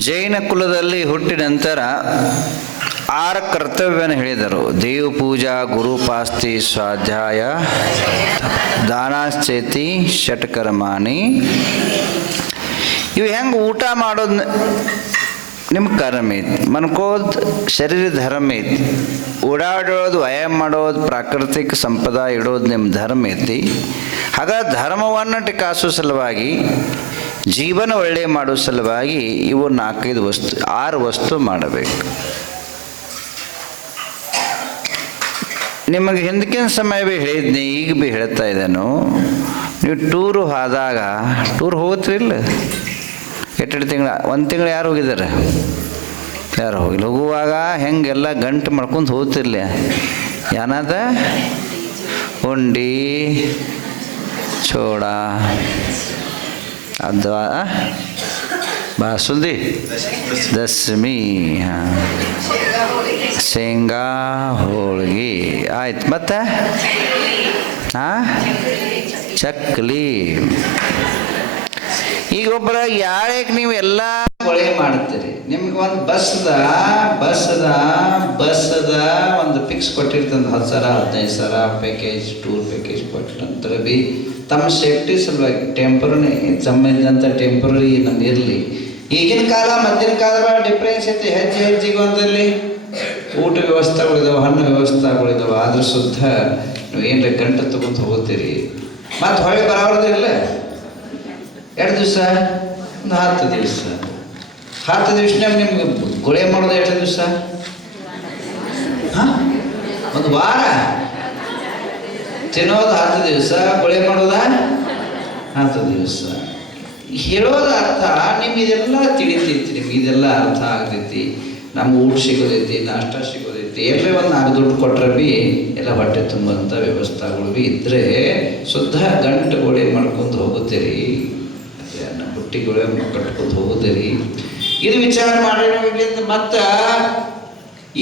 ಜೈನ ಕುಲದಲ್ಲಿ ಹುಟ್ಟಿದ ನಂತರ ಆರು ಕರ್ತವ್ಯವನ್ನು ಹೇಳಿದರು. ದೇವ ಪೂಜಾ ಗುರುಪಾಸ್ತಿ, ಸ್ವಾಧ್ಯಾಯ, ದಾನಾಶ್ಚೇತಿ, ಷಟ್ಕರ್ಮಾಣಿ. ಇವು ಹೆಂಗೆ ಊಟ ಮಾಡೋದು ನಿಮ್ಮ ಕರ್ಮ ಐತಿ? ಮನ್ಕೋದ್ ಶರೀರ ಧರ್ಮ ಐತಿ. ಓಡಾಡೋದು, ವ್ಯಾಯಾಮ ಮಾಡೋದು, ಪ್ರಾಕೃತಿಕ ಸಂಪದ ಇಡೋದು ನಿಮ್ಮ ಧರ್ಮ ಐತಿ. ಹಾಗ ಧರ್ಮವನ್ನು ಟಿಕಾಸು ಸಲುವಾಗಿ ಜೀವನ ಒಳ್ಳೆ ಮಾಡೋ ಸಲುವಾಗಿ ಇವು ನಾಲ್ಕೈದು ವಸ್ತು, ಆರು ವಸ್ತು ಮಾಡಬೇಕು. ನಿಮಗೆ ಹಿಂದಕ್ಕಿನ ಸಮಯ ಭೀ ಹೇಳಿದ್ನಿ, ಈಗ ಭೀ ಹೇಳ್ತಾ ಇದ್ದಾನು, ನೀವು ಟೂರು ಆದಾಗ, ಟೂರ್ ಹೋಗ್ತಿರಿಲ್ಲ ಎಷ್ಟು ತಿಂಗಳ, ಒಂದು ತಿಂಗಳು ಯಾರು ಹೋಗಿದ್ದಾರೆ? ಯಾರು ಹೋಗಿಲ್ಲ? ಹೋಗುವಾಗ ಹೆಂಗೆಲ್ಲ ಗಂಟು ಮಾಡ್ಕೊಂಡು ಹೋಗ್ತಿರ್ಲ ಏನಾದ ಉಂಡಿ ಚೋಡ ಅದು ಬಾಸುಂದಿ? ದಶಮಿ ಶೇಂಗಾ, ಹೋಳಿಗೆ. ಆಯ್ತು, ಮತ್ತೆ? ಹಾಂ ಚಕ್ಲಿ. ಈಗ ಒಬ್ಬರ ಯಾಳಕ್ಕೆ ನೀವು ಎಲ್ಲ ಕೊಳೆ ಮಾಡ್ತೀರಿ ನಿಮ್ಗೆ ಒಂದು ಬಸ್ದ ಬಸ್ದ ಬಸ್ದ ಒಂದು ಫಿಕ್ಸ್ ಕೊಟ್ಟಿರ್ತಂದು ಹತ್ತು ಸಾವಿರ ಹದಿನೈದು ಸಾವಿರ ಪ್ಯಾಕೇಜ್ ಟೂರ್ ಪ್ಯಾಕೇಜ್ ಕೊಟ್ಟ ನಂತರ ಬಿ ತಮ್ಮ ಸೇಫ್ಟಿ ಸಲುವಾಗಿ ಟೆಂಪರರಿ ಸಂಬಂಧಿಸಿದಂಥ ಟೆಂಪರರಿ ನಮ್ಗೆ ಇರಲಿ. ಈಗಿನ ಕಾಲ ಮಧ್ಯಾಹ್ನ ಕಾಲ ಡಿಫ್ರೆನ್ಸ್ ಐತಿ, ಹೆಜ್ಜೆ ಹೆಜ್ಜೆಗೆ ಒಂದಲ್ಲಿ ಊಟ ವ್ಯವಸ್ಥೆಗಳಿದಾವೆ, ಹಣ್ಣು ವ್ಯವಸ್ಥೆಗಳಿದಾವೆ, ಆದ್ರೂ ಸುದ್ದ ನೀವು ಏನರ ಗಂಟೆ ತಗೊಂಡು ಹೋಗ್ತೀರಿ. ಮತ್ತೆ ಹೊಳೆ ಬರೋದಿಲ್ಲ ಎರಡು ದಿವಸ, ಒಂದು ಹತ್ತು ದಿವಸ. ಹತ್ತು ದಿವಸನಾಗ ನಿಮ್ಗೆ ಗುಳೆ ಮಾಡೋದು ಎರಡು ದಿವಸ? ಹಾಂ? ಒಂದು ವಾರ? ತಿನ್ನೋದು ಹತ್ತು ದಿವಸ ಕೊಳೆ ಮಾಡೋದ ಹತ್ತು ದಿವಸ. ಹೇಳೋದು ಅರ್ಥ ನಿಮ್ಗೆ ಇದೆಲ್ಲ ತಿಳಿತೈತಿ ನಿಮ್ಗೆ ಇದೆಲ್ಲ ಅರ್ಥ ಆಗ್ತೈತಿ. ನಮ್ಗೆ ಊಟ ಸಿಗೋದೈತಿ, ನಾಷ್ಟ ಸಿಗೋದೈತಿ. ಎಲ್ಲೇ ಒಂದು ನಾಲ್ಕು ದುಡ್ಡು ಕೊಟ್ರೆ ಬಿ ಎಲ್ಲ ಹೊಟ್ಟೆ ತುಂಬಂಥ ವ್ಯವಸ್ಥೆಗಳು ಬಿ ಇದ್ದರೆ ಶುದ್ಧ ಗಂಟು ಗೋಡೆ ಮಾಡ್ಕೊಂಡು ಹೋಗುತ್ತೀರಿ. ನಮ್ಮ ಬುಟ್ಟಿಗಳು ಕಟ್ಕೊಂಡು ಹೋಗುತ್ತೀರಿ. ಇದು ವಿಚಾರ ಮಾಡಿ ಮತ್ತೆ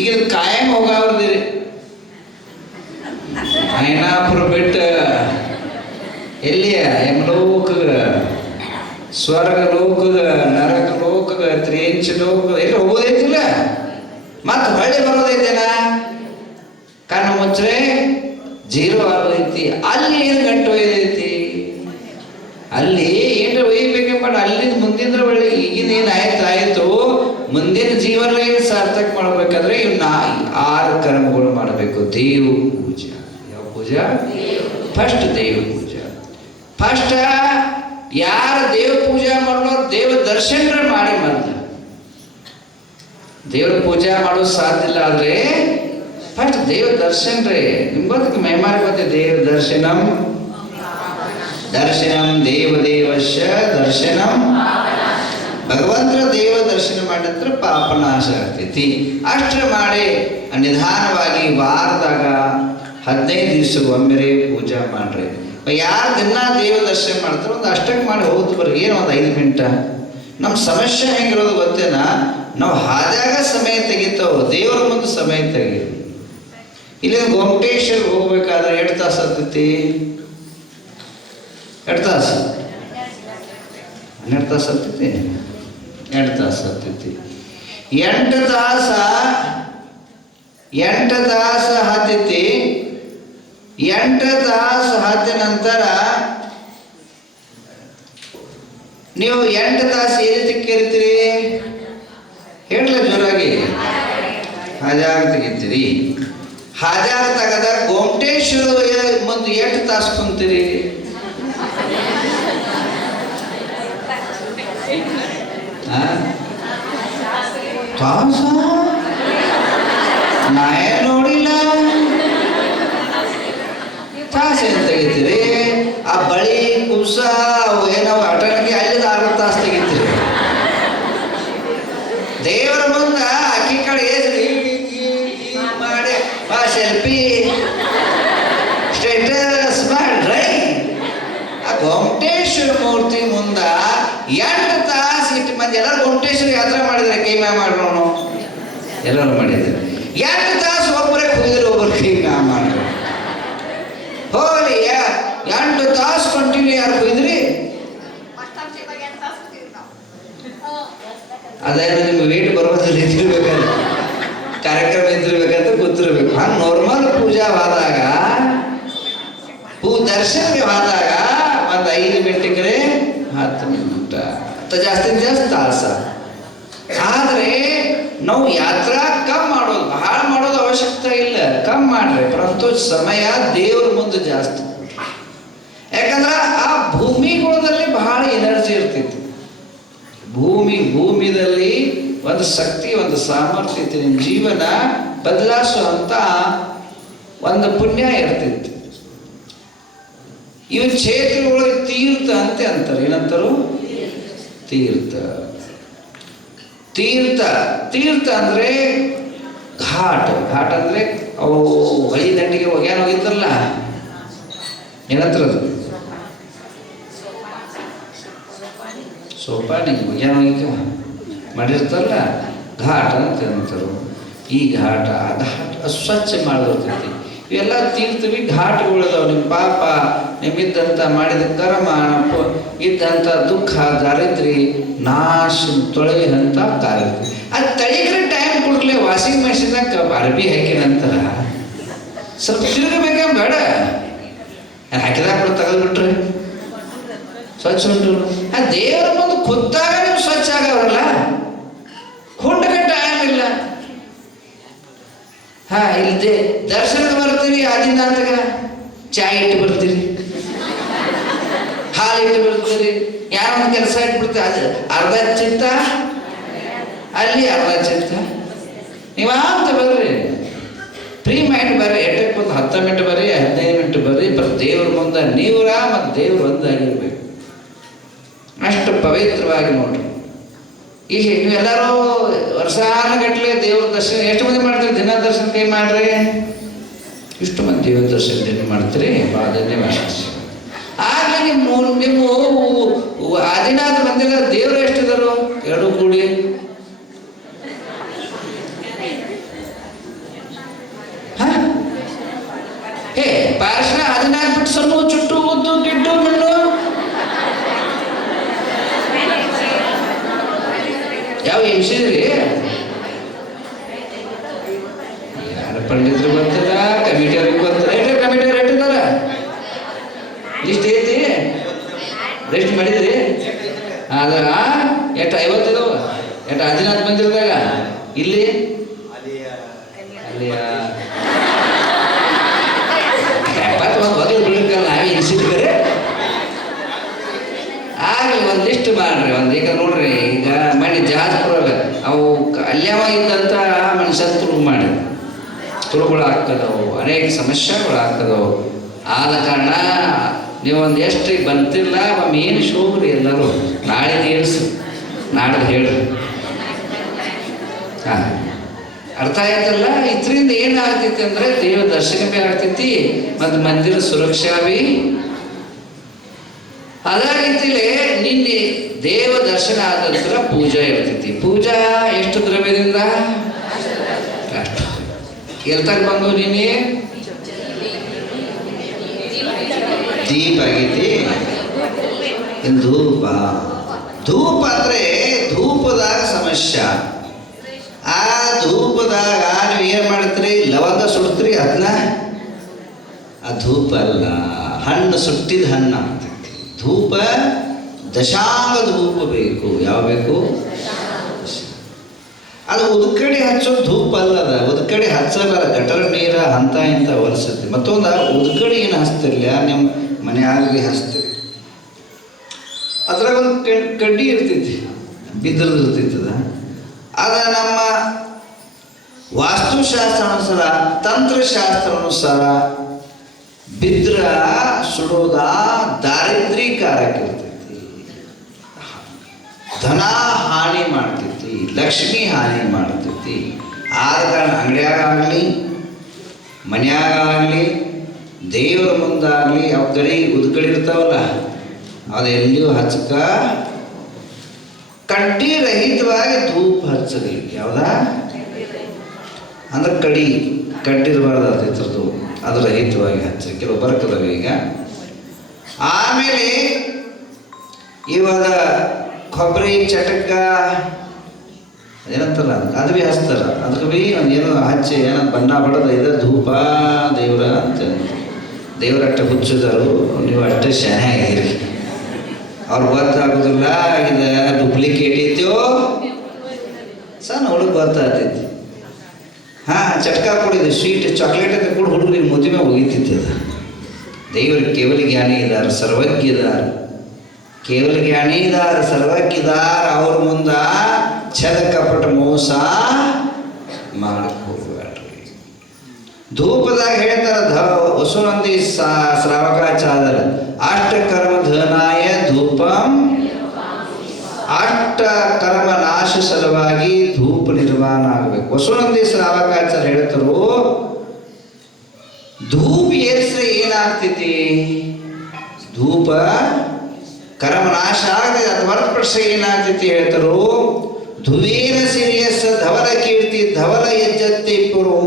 ಈಗ ಕಾಯಂ ಹೋಗಾವ್ರದಿರಿ. ಐನಾಪುರ ಬಿಟ್ಟ ಎಲ್ಲಿಯ? ಯಮಲೋಕಗ ಸ್ವರ್ಗ ಲೋಕ ನರಕ ಲೋಕ ತ್ರೇಂಚ ಲೋಕ ಎಲ್ಲಿ ಹೋಗೋದೈತಿಲ್ಲ ಮತ್ತೆ ಹೊಳ್ಳಿ ಬರೋದೈತೇನ ಕಣ್ಣು ಮುಚ್ಚರೆ ಜೀರೋ ಆಗೋದೈತಿ. ಅಲ್ಲಿ ಏನು ಗಂಟು ಒಯ್ದೈತಿ? ಅಲ್ಲಿ ಏನ್ರ ಒಯ್ಬೇಕಪ್ಪ ಅಲ್ಲಿಂದ ಮುಂದಿನ ಒಳ್ಳೆ ಈಗಿನ ಏನು ಆಯ್ತು ಆಯ್ತು. ಮುಂದಿನ ಜೀವನ ಏನು ಸಾರ್ಥಕ ಮಾಡ್ಬೇಕಾದ್ರೆ ಇವ್ ನಾ ಆರು ಕರ್ಮಗಳು ಮಾಡಬೇಕು. ದೇವ ಪೂಜಾ. ಪೂಜಾ? ಫಸ್ಟ್ ದೇವ ಪೂಜಾ. ಫಸ್ಟ್ ಯಾರ ದೇವ ಪೂಜಾ ಮಾಡೋರು ದೇವ ದರ್ಶನ ಮಾಡಿ ಬಂದ. ದೇವ್ರ ಪೂಜಾ ಮಾಡೋದು ಸಾಧ್ಯ ಇಲ್ಲ ಫಸ್ಟ್ ದೇವ ದರ್ಶನ ರೀ. ನಿಮ್ಗೆ ಗೊತ್ತ ಮೈಮಾರಿ ದೇವ ದರ್ಶನಂ? ದರ್ಶನಂ ದೇವದೇವಶ ದರ್ಶನಂ. ಭಗವಂತರ ದೇವ ದರ್ಶನ ಮಾಡಿದ್ರೆ ಪಾಪನಾಶ ಆಗ್ತೈತಿ. ಅಷ್ಟ ಮಾಡಿ ನಿಧಾನವಾಗಿ ವಾರದಾಗ ಹದಿನೈದು ದಿವ್ಸಕ್ಕೆ ಒಮ್ಮೆರೆ ಪೂಜಾ ಮಾಡ್ರಿ. ಯಾರು ದಿನ ದೇವ ದರ್ಶನ ಮಾಡ್ತಾರೋ ಒಂದು ಅಷ್ಟಕ್ಕೆ ಮಾಡಿ ಹೋಗ್ತು ಬರ್ರಿ. ಏನು ಒಂದು ಐದು ಮಿನಿಟ ನಮ್ಮ ಸಮಸ್ಯೆ ಹೆಂಗಿರೋದು ಗೊತ್ತೇನ? ನಾವು ಹಾದ್ಯಾಗ ಸಮಯ ತೆಗಿತಾವ ದೇವರ ಮುಂದೆ ಸಮಯ ತೆಗಿ ಇಲ್ಲಿ ಗೊಮಟೇಶ್ವರ್ ಹೋಗ್ಬೇಕಾದ್ರೆ ಎಷ್ಟು ತಾಸು ಆಗ್ತೈತಿ? ಎರಡು ತಾಸು? ಹನ್ನೆರಡು ತಾಸು ಆಗ್ತೈತಿ? ಎಂಟು ತಾಸು ಆಗ್ತೈತಿ. ಎಂಟು ತಾಸ ಎಂಟು ತಾಸ ಹತ್ತೈತಿ ಎಂಟು ತಾಸು ಹತ್ತ ನಂತರ ನೀವು ಎಂಟು ತಾಸು ಏನು ತಿಕ್ಕಿರ್ತೀರಿ ಹೇಳಲ್ಲ ಜೋರಾಗಿ. ಹಾಜಾಗ ತೆಗಿತೀರಿ. ಹಾಜಾಗ ತಗದ ಗೋಮಟೇಶ್ವರ ಮುಂದೆ ಎಂಟು ತಾಸು ಕುಂತೀರಿ. ತಾಸ ನಾ ಏನ್ ನೋಡಿಲ್ಲ ತಾಸ ಏನ್ ತೆಗಿತೀರಿ ಆ ಬಳಿ ಕುಬ್ಸ ಅವು ಏನೋ ಅಟನಿಗೆ ಅಲ್ಲಿಂದ ಆರು ತಾಸು ತೆಗಿತೀರಿ ದೇವರ ಮುಂದ ಅಕ್ಕಿ ಕಡೆ ಏಸ್ರಿ ಮಾಡಿ ಆ ಸೆಲ್ಫಿ ಸ್ಟೇಟಸ್ ಮಾಡ್ರಿ ಆ ಗೊಮಟೇಶ್ವರ ಮೂರ್ತಿ ಮುಂದ ಎಂಟು ತಾಸು ಇಟ್ಟು ಮಂದಿ ಎಲ್ಲರೂ ಕೊಟ್ಟೇಶ್ವರ ಯಾತ್ರೆ ಮಾಡಿದ್ರೆ ಕೈ ಮ್ಯಾ ಮಾಡೋಣ ಎಲ್ಲರೂ ಮಾಡಿದ್ರು. ಎಂಟು ತಾಸು ಒಬ್ಬರೇ ಕುದಿದ್ರು ಒಬ್ಬರು ಕೈ ಮ್ಯಾ ಮಾಡಿದ್ರು ಹೋಗ್ಲಿ ಯಾ- ಎಂಟು ತಾಸು ಕಂಟಿನ್ಯೂ ಯಾರು ಕುಯ್ದ್ರಿ ಅದೇನು ನಿಮ್ಗೆ ವೇಟ್ ಬರೋದಿಲ್ಲ ಇದ್ದಿರ್ಬೇಕಂತ ಕಾರ್ಯಕ್ರಮ ಇದ್ದಿರ್ಬೇಕಂತ ಗೊತ್ತಿರ್ಬೇಕು ಹಂಗೆ ನಾರ್ಮಲ್ ಪೂಜಾವಾದಾಗ ಹೂ ದರ್ಶನಕ್ಕೆ ಹೋದಾಗ ಒಂದು ಐದು ಮಿನಿಟ್ಗೆ ಹತ್ತು ಮಿನಿಟ ಅಥವಾ ಜಾಸ್ತಿ ಜಾಸ್ತಿ ತಾಸ ಆದರೆ ನಾವು ಯಾತ್ರಾ ಕಮ್ ಮಾಡೋದು ಬಹಳ ಮಾಡೋದು ಅವಶ್ಯಕತೆ ಇಲ್ಲ. ಕಮ್ ಮಾಡ್ರಿ ಪರಂತು ಸಮಯ ದೇವ್ರ ಮುಂದೆ ಜಾಸ್ತಿ. ಯಾಕಂದ್ರೆ ಆ ಭೂಮಿಗಳಲ್ಲಿ ಬಹಳ ಎನರ್ಜಿ ಇರ್ತಿತ್ತು ಭೂಮಿ, ಭೂಮಿದಲ್ಲಿ ಒಂದು ಶಕ್ತಿ, ಒಂದು ಸಾಮರ್ಥ್ಯ ಇತ್ತು ನಿಮ್ಮ ಜೀವನ ಬದಲಾಯಿಸುವಂತ ಒಂದು ಪುಣ್ಯ ಇರ್ತಿತ್ತು ಇವು ಕ್ಷೇತ್ರಗಳು ತೀರ್ಥ ಅಂತ ಅಂತಾರೆ. ಏನಂತಾರು? ತೀರ್ಥ. ತೀರ್ಥ ತೀರ್ಥ ಅಂದ್ರೆ ಘಾಟ್. ಘಾಟ್ ಅಂದ್ರೆ ಅವು ಹೊಳಿ ದಂಡಿಗೆ ಹೋಗ್ಯಾನ ಹೋಗಿತ್ತಲ್ಲ ಏನತ್ರ ಸೋಪಾನಿ ಒಗ್ಯಾನ ಹೋಗಿಕ್ಕ ಮಾಡಿರ್ತಾರಲ್ಲ? ಘಾಟ್ ಅಂತ ಅಂತಾರೆ. ಈ ಘಾಟ ಆ ಘಾಟ್ ಅಸ್ವಚ್ಛ ಮಾಡಿರ್ತೈತಿ ಇವೆಲ್ಲ ತೀರ್ಥವಿ ಘಾಟ್ಗಳದಾವ. ನಿಮ್ಮ ಪಾಪ ನಿಮ್ಮಿದ್ದಂಥ ಮಾಡಿದ ಕರ್ಮ ಇದ್ದಂಥ ದುಃಖ ದಾರಿದ್ರಿ ನಾಶ ತೊಳೆಯುವಂಥ ಕಾರ್ಯ ಅದು ತಳಿಗ್ರೆ ಟೈಮ್ ಕೊಡ್ಲೆ ವಾಷಿಂಗ್ ಮೆಷಿನ್ ಅರ್ಬಿ ಹಾಕಿದ ನಂತರ ಸ್ವಲ್ಪ ತಿರುಗಬೇಕ ಬೇಡ. ಹಾಕಿದಾಗ ಕೂಡ ತೆಗೆದ್ಬಿಟ್ರೆ. ಸ್ವಚ್ಛ ಉಂಟು. ಆ ದೇವರ ಮುಂದೆ ಖುದ್ದಾಗ ನೀವು ಸ್ವಚ್ಛ ಆಗವ್ರಲ್ಲ ಹುಂಡಗೆ ಟೈಮ್ ಇಲ್ಲ. ಹಾ ಇಲ್ಲದೆ ದರ್ಶನಕ್ಕೆ ಬರ್ತೀರಿ ಆದಿನಾಥಗ ಚಾಯ್ ಇಟ್ಟು ಬರ್ತೀರಿ. ಇಟ್ಟು ಬರ್ತೀರಿ ಯಾರೊಂದು ಕೆಲಸ ಇಟ್ಬಿಡ್ತೀರಿ ಅದು, ಅರ್ಧ ಚಿತ್ತ? ಅಲ್ಲಿ ಅರ್ಧ ಚಿತ್ತ. ನೀವಾಂತ ಬರ್ರಿ. ಫ್ರೀ ಮೈಂಡ್ ಬರ್ರಿ ಎಟ್ಟಕ್ಕೆ ಬಂದು? ಹತ್ತು ಮಿನಿಟ್ ಬರ್ರಿ, ಹದಿನೈದು ಮಿನಿಟ್ ಬರ್ರಿ ಬರ್ ದೇವ್ರ ಮುಂದೆ ನೀವ್ರ ಮತ್ತು ದೇವ್ರ ಒಂದಾಗಿರ್ಬೇಕು ಅಷ್ಟು ಪವಿತ್ರವಾಗಿ ನೋಡ್ರಿ ಈಗ ನೀವೆಲ್ಲರೂ ವರ್ಷಾನುಗಟ್ಲೆ ದೇವ್ರ ದರ್ಶನ, ಎಷ್ಟು ಮಂದಿ ಮಾಡ್ತೀರಿ? ದಿನ ದರ್ಶನ ಕೈ ಮಾಡ್ರಿ. ಇಷ್ಟು ಮಂದಿ ದೇವ್ರ ದರ್ಶನ ಮಾಡ್ತೀರಿ. ಭಾಳ ಧನ್ಯವಾದ. ಆಗಲಿ ಮೂರು ನಿಮ್ಮ ಆದಿನಾಥ ಮಂದಿರ ದೇವರು ಎಷ್ಟಿದರು, ಎರಡು ಕೂಡಿ. ಹ? ಪಾರ್ಶ್ವ ಆದಿನಾಥ ಬಿಟ್ಟು ಸಣ್ಣ ಚುಟ್ಟು ಉದ್ದು, ಗಿಡ್ಡು ಮಣ್ಣು ಯಾವ ಎಮ್ಸಿದ್ರಿ ಯಾರ ಪಂಡಿತರು ಬರ್ತದ ಕಮಿಟಿಯವ್ರಿಗೆ ಬರ್ತಾರ ಏನ್ರಿ ಕಮಿಟಿಯವ್ರು ಇಟ್ಟಿದಾರ ಲಿಸ್ಟ್ ಐತಿ ಲಿಸ್ಟ್ ಮಾಡಿದ್ರಿ ಅದ ಎಷ್ಟು ಐವತ್ತಿದಾವ ಎಷ್ಟು ಹದಿನಾಲ್ಕು ಮಂದಿರದಾಗ ಇಲ್ಲಿ ಅಲ್ಲಿ ಎಪ್ಪತ್ತು ಒಂದು ಮೊದಲು ಬಿಡಕ್ಕಲ್ಲ ಅಂಜನಾಥ್ ಇನ್ಸಿಟ್ಕರೆ ಇಲ್ಲಿ? ಒಂದು ಒಂದಿಷ್ಟು ಮಾಡ್ರಿ ಒಂದು ಈಗ ನೋಡ್ರಿ ಈಗ ಮನೆ ಜಾಸ್ಪುರ ಅವು ಅಲ್ಯವ ಇದ್ದಂಥ ಮನುಷ್ಯ ತುಳು ಮಾಡಿ ತುಳುಗಳಾಗ್ತದವು ಅನೇಕ ಸಮಸ್ಯೆಗಳು ಆಗ್ತದವು ಆದ ಕಾರಣ ನೀವೊಂದು ಎಷ್ಟು ಬಂತಿಲ್ಲ ಒಮ್ಮೆ ಏನು ಶೋಗ್ರಿ ಎಲ್ಲರೂ ನಾಳೆ ಏಳ್ಸಿ ನಾಡ್ದು ಹೇಳ್ರಿ. ಹಾಂ. ಅರ್ಥ ಆಯ್ತಲ್ಲ? ಇದರಿಂದ ಏನಾಗ್ತೈತಿ ಅಂದ್ರೆ ದೇವ ದರ್ಶನ ಭೀ ಆಗ್ತೈತಿ, ಮತ್ತು ಮಂದಿರ ಸುರಕ್ಷಾ ಭೀ ಅದೇ ರೀತಿಲೇ ನಿನ್ನೆ ದೇವ ದರ್ಶನ ಆದ ನಂತರ ಪೂಜಾ ಇರ್ತೈತಿ. ಪೂಜಾ ಎಷ್ಟು ದ್ರವ್ಯದಿಂದ? ಎಲ್ತಾಗ ಬಂದು ನಿನ್ನೆ? ದೀಪ ಆಗೈತಿ. ಧೂಪ. ಧೂಪ ಅಂದ್ರೆ ಧೂಪದಾಗ ಸಮಸ್ಯೆ. ಆ ಧೂಪದಾಗ ನೀವು ಏನು ಮಾಡ್ತೀರಿ? ಲವಂಗ ಸುಡ್ತೀರಿ ಅದನ್ನ ಆ ಧೂಪ ಅಲ್ಲ, ಹಣ್ಣು ಸುಟ್ಟಿದ ಹಣ್ಣು ಆಗ್ತೈತಿ. ಧೂಪ, ದಶಾಂಗ ಧೂಪ ಬೇಕು. ಯಾವ ಬೇಕು? ಅದು ಉದ್ಕಡೆ ಹಚ್ಚೋ ಧೂಪ ಅಲ್ಲದ, ಉದ್ಕಡೆ ಹಚ್ಚಲ್ಲ ಗಟರ ನೀರ ಹಂತ ಇಂತ ಒರೆಸುತ್ತೆ ಮತ್ತೊಂದು, ಉದ್ಕಡಿ ಏನು ಹಚ್ತಿರ್ಲಿಲ್ಲ ನಿಮ್ಮ ಮನೆಯಾಗಲಿ ಹಚ್ತೀರಿ ಅದ್ರಾಗ ಒಂದು ಕಡ್- ಕಡ್ಡಿ ಇರ್ತೈತಿ ಬಿದ್ದಿರೋದು ಇರ್ತೈತಿ ಅದ ನಮ್ಮ ವಾಸ್ತುಶಾಸ್ತ್ರ ಅನುಸಾರ ತಂತ್ರಶಾಸ್ತ್ರ ಅನುಸಾರ ಬಿದ್ರ ಸುಡೋದ ದಾರಿದ್ರೀಕಾರಕ ಇರ್ತೈತಿ ಧನ ಹಾನಿ ಮಾಡ್ತೈತಿ, ಲಕ್ಷ್ಮಿ ಹಾನಿ ಮಾಡ್ತೈತಿ. ಆದ ಕಾರಣ ಅಂಗಡಿಯಾಗಲಿ ಆಗಲಿ ಮನ್ಯಾಗ ಆಗಲಿ ದೇವರ ಮುಂದಾಗಲಿ ಅವು ಗಡಿ ಉದ್ಗಡಿ ಇರ್ತಾವಲ್ಲ ಅದು ಎಲ್ಲಿಯೂ ಹಚ್ಚಕ ಕಡ್ಡಿ ರಹಿತವಾಗಿ ಧೂಪ ಹಚ್ಚಲಿ ಯಾವ್ದಾ? ಅಂದ್ರೆ ಕಡಿ, ಕಡ್ಡಿರಬಾರ್ದು ಅದು ಇದ್ರದ್ದು. ಅದು ರಹಿತವಾಗಿ ಹಚ್ಚಿ. ಕೆಲವು ಬರಕದವ ಈಗ. ಆಮೇಲೆ ಇವಾಗ ಕೊಬ್ಬರಿ, ಚಟಕ ಅದಕ್ಕೆ ಅದು ಭೀ ಹಚ್ತಾರ ಅದಕ್ಕೆ ಭೀ ಒಂದು ಏನೋ ಹಚ್ಚಿ, ಏನೋ ಬಣ್ಣ ಬಡದ ಇದು ಧೂಪ, ದೇವ್ರ ಅಂತ ದೇವ್ರ ಅಟ್ಟ ಹುಚ್ಚಿದರು ನೀವು ಅಷ್ಟೇ ಶಾನೆ ಆಗಿರಿ. ಅವ್ರು ಗೊತ್ತಾಗೋದಿಲ್ಲ ಇದು ಡುಪ್ಲಿಕೇಟ್ ಇದ್ಯೋ ಸಣ್ಣ ಹುಡುಗ ಗೊತ್ತಾಗ್ತೈತಿ ಹಾಂ, ಚಟ್ಕ ಕೊಡಿದ್ದು ಸ್ವೀಟ್ ಚಾಕ್ಲೇಟ್ ಅಂತ ಕೂಡ ಹುಡುಗರಿಗೆ ಮುದ್ದೆ ಮೇಲೆ ಹೋಗಿತ್ತಿತ್ತು ಅದು. ದೇವರು ಕೇವಲ ಜ್ಞಾನಿ ಇದ್ದಾರೆ ಸರ್ವಜ್ಞ ಇದ್ದಾರೆ ಕೇವಲ ಜ್ಞಾನಿ ಇದ್ದಾರೆ ಸರ್ವಜ್ಞ ಇದ್ದಾರೆ ಅವ್ರ ಮುಂದ ಕಪಟ ಮೋಸ ಮಾಡಿ ಹೋಗ್ಬೇಡ್ರಿ. ಧೂಪದಾಗ ಹೇಳ್ತಾರ ಧ ವಸುನಂದಿ ಶ್ರಾವಕಾಚಾರ ಅಷ್ಟ ಕರ್ಮ ಧನಾಯ ಧೂಪಂ. ಅಷ್ಟ ಕರ್ಮ ನಾಶ ಸಲುವಾಗಿ ಧೂಪ ನಿರ್ಮಾಣ ಆಗಬೇಕು. ವಸುನಂದಿ ಶ್ರಾವಕಾಚಾರ್ಯ ಹೇಳ್ತರು, ಧೂಪ ಏರಿಸ್ರೆ ಏನಾಗ್ತೈತಿ? ಧೂಪ ಕರ್ಮ ನಾಶ ಆಗದೆ ಅದು ಹೊರತುಪಡಿಸಿ ಏನಾಗ್ತೈತಿ ಹೇಳ್ತರು, ಧುವೇನ ಸಿರಿಯಸ್ ಧವಲ ಕೀರ್ತಿ ಧವಲ ಯಜ್ಜತ್ತಿ ಪುರು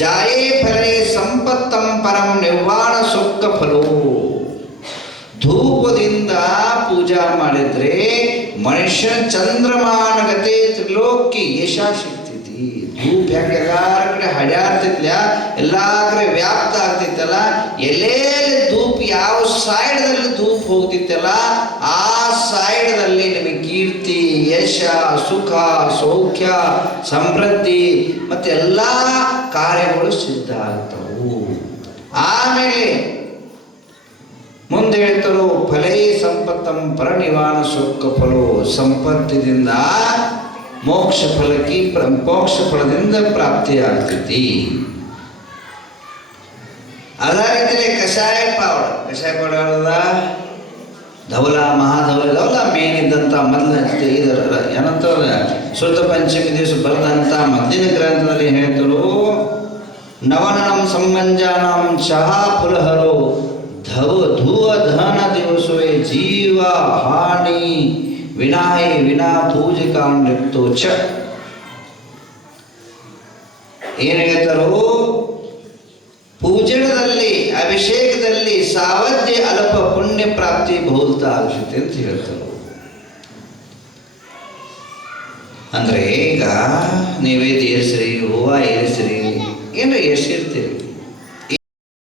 ಜಾಯೇ ಫಲೇ ಸಂಪತ್ತಂ ಪರಂ ನಿರ್ವಾಣ ಸುಖ ಫಲೋ. ಧೂಪದಿಂದ ಪೂಜಾ ಮಾಡಿದ್ರೆ ಮನುಷ್ಯ ಚಂದ್ರಮಾನ ಗತೆ ತ್ರಿಲೋಕಿ ಯಶ ಸಿಗ್ತೈತಿ ಧೂಪ ಹೆಂಗೆ ಎಲ್ಲಾರ ಕಡೆ ಹಡ್ಯಾಡ್ತಿತ್ಲ ಎಲ್ಲಾ ಕಡೆ ವ್ಯಾಪ್ತ ಆಗ್ತಿತ್ತಲ್ಲ? ಎಲ್ಲೆಲ್ಲಿ ಧೂಪ, ಯಾವ ಸೈಡ್ದಲ್ಲಿ ಧೂಪ ಹೋಗ್ತಿತ್ತಲ್ಲ, ಆ ಸೈಡ್ದಲ್ಲಿ ನಿಮಗೆ ಕೀರ್ತಿ, ಯಶ, ಸುಖ, ಸೌಖ್ಯ, ಸಮೃದ್ಧಿ ಮತ್ತೆ ಎಲ್ಲ ಕಾರ್ಯಗಳು ಸಿದ್ಧ ಆಗ್ತವು. ಆಮೇಲೆ ಮುಂದೆ ಹೇಳ್ತಾರೋ, ಫಲೈ ಸಂಪತ್ತಂ ಪರನಿವಾನ ಸುಖ ಫಲೋ ಸಂಪತ್ತಿನಿಂದ ಮೋಕ್ಷ ಫಲಕ್ಕೆ ಮೋಕ್ಷ ಫಲದಿಂದ ಪ್ರಾಪ್ತಿಯಾಗ್ತೈತಿ. ಅದೇ ರೀತಿಯಲ್ಲಿ ಕಷಾಯ ಪಾವಡ ಕಷಾಯ ಪಾವಡ ಧವಲ, ಮಹಾಧವಲ, ಧವಲ ಮೇನ್ ಇದ್ದಂಥ ಮೊದಲ ಇದು ಏನಂತಾರೆ ಪಂಚಮಿ ದಿವಸ ಬರೆದಂಥ ಮೊದಲಿನ ಗ್ರಂಥದಲ್ಲಿ ಹೇಳ್ತರು ನವನಂ ಸಂಬಂಜಾನಂ ಚಹಾ ಪುಲಹರೋ ಧವ ಧುವ ಧನ ದಿವಸವೇ ಜೀವ ಹಾನಿ ವಿನಾಯಿ ವಿನಾ ಪೂಜಿಕಾಂಡಿತ್ತು ಚ ಏನು ಹೇಳ್ತಾರೋ? ಪೂಜನದಲ್ಲಿ, ಅಭಿಷೇಕದಲ್ಲಿ ಸಾವಧ್ಯ ಅಲ್ಪ ಪುಣ್ಯ ಪ್ರಾಪ್ತಿ ಬಹುಲ್ತ ಆಗ್ತೈತೆ ಅಂತ ಹೇಳ್ತಾರೆ. ಅಂದ್ರೆ ಈಗ ನೈವೇದ್ಯ ಏರಿಸ್ರಿ, ಹೂವು ಏರಿಸ್ರಿ, ಏನಾರ ಏರ್ಸಿರ್ತೀರಿ?